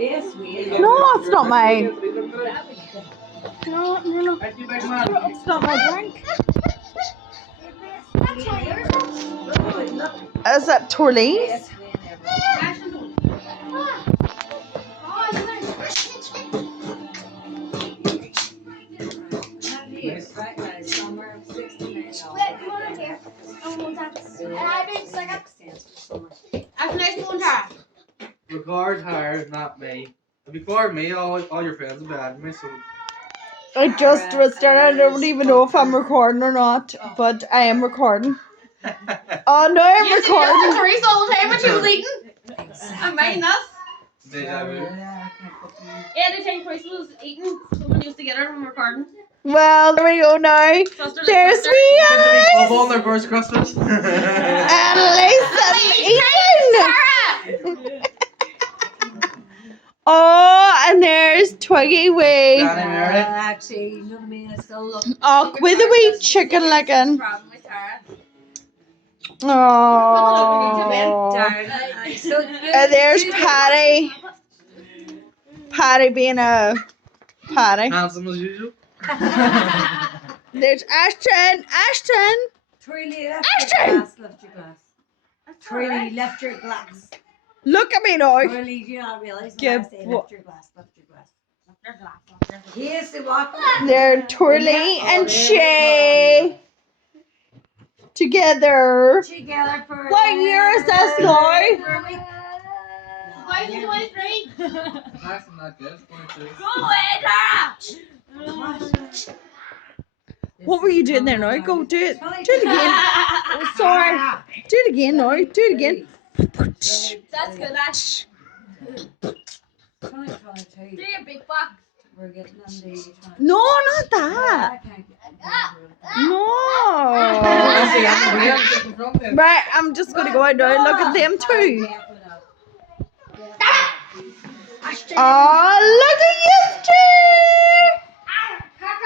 No, it's not mine. No. It's not my drink. Is that Torley's? Record her, not me. If you record me, all your friends will be at me, so... I just was starting. I don't even know if I'm recording or not, but I am recording. Oh no, I'm recording. Teresa all the time when she was eating. I mind that. Deja vu. Anytime Teresa was eating, someone used to get her from recording. Well, there we go now. There's me. Of all their first Christmas. Annaliese and Ethan. Oh, and there's Twiggy Wee. Actually, you know what I mean? I still look. Oh, with a wee chicken legging. Oh. And there's Patty. Patty being a Patty. Handsome as usual. There's Ashton. Truly left your glass. Truly left your glass. Look at me now. Truly, do you not realise when I say left your glass? Here's the walk. They're Twirly and Shay. Together. For What year is this now? 2023. Nice and not good. 22. Go away, Tara. What were you doing there now? Go do it. Do it again. Oh, sorry. Do it again now. Do it again. That's good, Ash. Do your big box. We're getting on the. No, not that. No. Right, I'm just going to go out now. Look at them too. Oh, look at you two.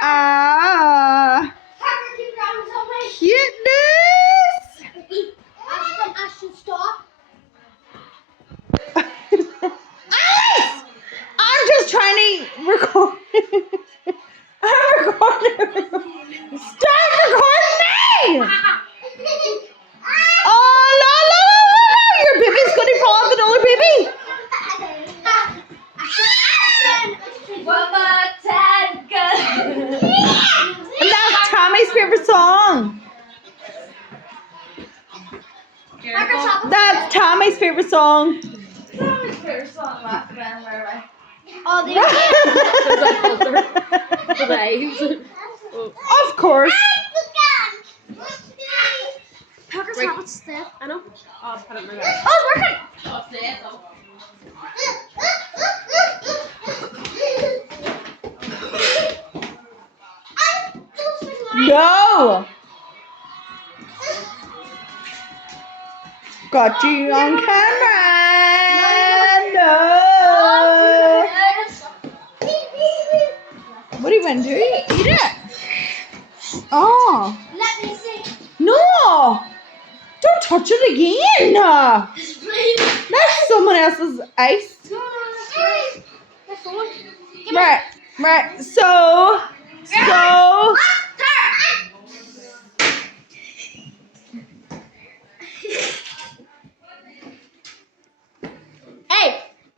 Ah. Cuteness. Ashton, stop. Alice! I'm just trying to record. I'm recording. Stop recording me! Oh, la la la la! Your baby's going to fall off another baby. One more time, good. And that's Tommy's favorite song. That's Tommy's favorite song. Tommy's favorite song, last man, where am I? Of course. Parker's not what's there. I know. Oh, I'll put it in my bag. Oh, it's working! Oh, it's there, though. No. Got you on camera. No. What are you going to do? Eat it. Oh. Let me see. No. Don't touch it again. That's someone else's ice. Right. So. Hey.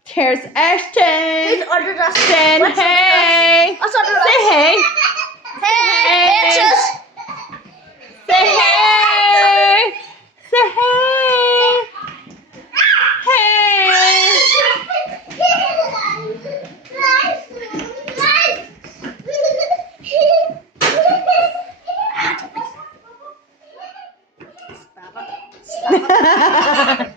Here's Ashton. Who's underdressed? Say hey. What's underdressed? Say hey. Hey, bitches. Say hey. Say hey. Hey. Stop it.